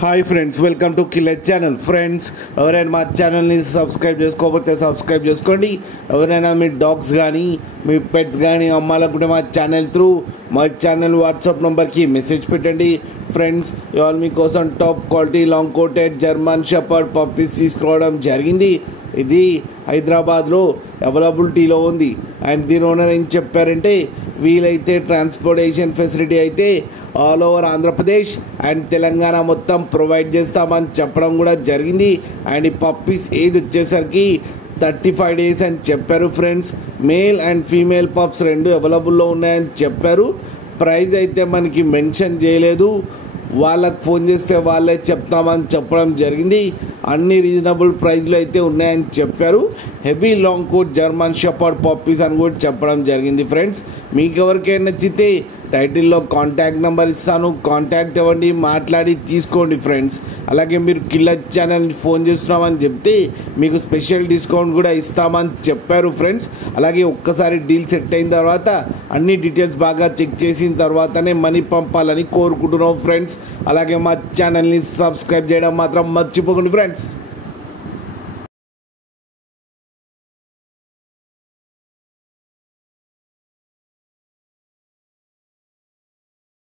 Hi friends, welcome to killer channel. Friends, ఎవరైనా మా ఛానల్ని సబ్స్క్రైబ్ చేసుకోకపోతే సబ్స్క్రైబ్ చేసుకోండి. ఎవరైనా మీ డాగ్స్ కానీ మీ పెట్స్ కానీ అమ్మాలనుకుంటే మా ఛానల్ త్రూ మా ఛానల్ వాట్సాప్ నెంబర్కి మెసేజ్ పెట్టండి. ఫ్రెండ్స్, ఇవాళ మీకోసం top quality long coated German shepherd puppies తీసుకురావడం జరిగింది. ఇది హైదరాబాద్లో అవైలబిలిటీలో ఉంది. అండ్ దీని ఓనర్ ఏం చెప్పారంటే, వీలైతే ట్రాన్స్పోర్టేషన్ ఫెసిలిటీ అయితే all over Andhra Pradesh and Telangana మొత్తం ప్రొవైడ్ చేస్తామని చెప్పడం కూడా జరిగింది. అండ్ ఈ పప్పీస్ ఏజ్ వచ్చేసరికి 35 days అని చెప్పారు. Friends, male and female pups రెండు అవైలబుల్లో ఉన్నాయని చెప్పారు. ప్రైస్ అయితే మనకి మెన్షన్ చేయలేదు. వాళ్ళకి ఫోన్ చేస్తే వాళ్ళే చెప్తామని చెప్పడం జరిగింది. అన్ని రీజనబుల్ ప్రైస్లో అయితే ఉన్నాయని చెప్పారు. Heavy long coat German shepherd puppies అని కూడా చెప్పడం జరిగింది. ఫ్రెండ్స్, మీకు ఎవరికైనా నచ్చితే టైటిల్లో కాంటాక్ట్ నెంబర్ ఇస్తాను, కాంటాక్ట్ అవ్వండి, మాట్లాడి తీసుకోండి. ఫ్రెండ్స్, అలాగే మీరు కిల్లర్ ఛానల్ ఫోన్ చేస్తున్నామని చెప్తే మీకు స్పెషల్ డిస్కౌంట్ కూడా ఇస్తామని చెప్పారు. ఫ్రెండ్స్, అలాగే ఒక్కసారి డీల్ సెట్ అయిన తర్వాత అన్ని డీటెయిల్స్ బాగా చెక్ చేసిన తర్వాతనే మనీ పంపాలని కోరుకుంటున్నాం. ఫ్రెండ్స్, అలాగే మా ఛానల్ని సబ్స్క్రైబ్ చేయడం మాత్రం మర్చిపోకండి. ఫ్రెండ్స్.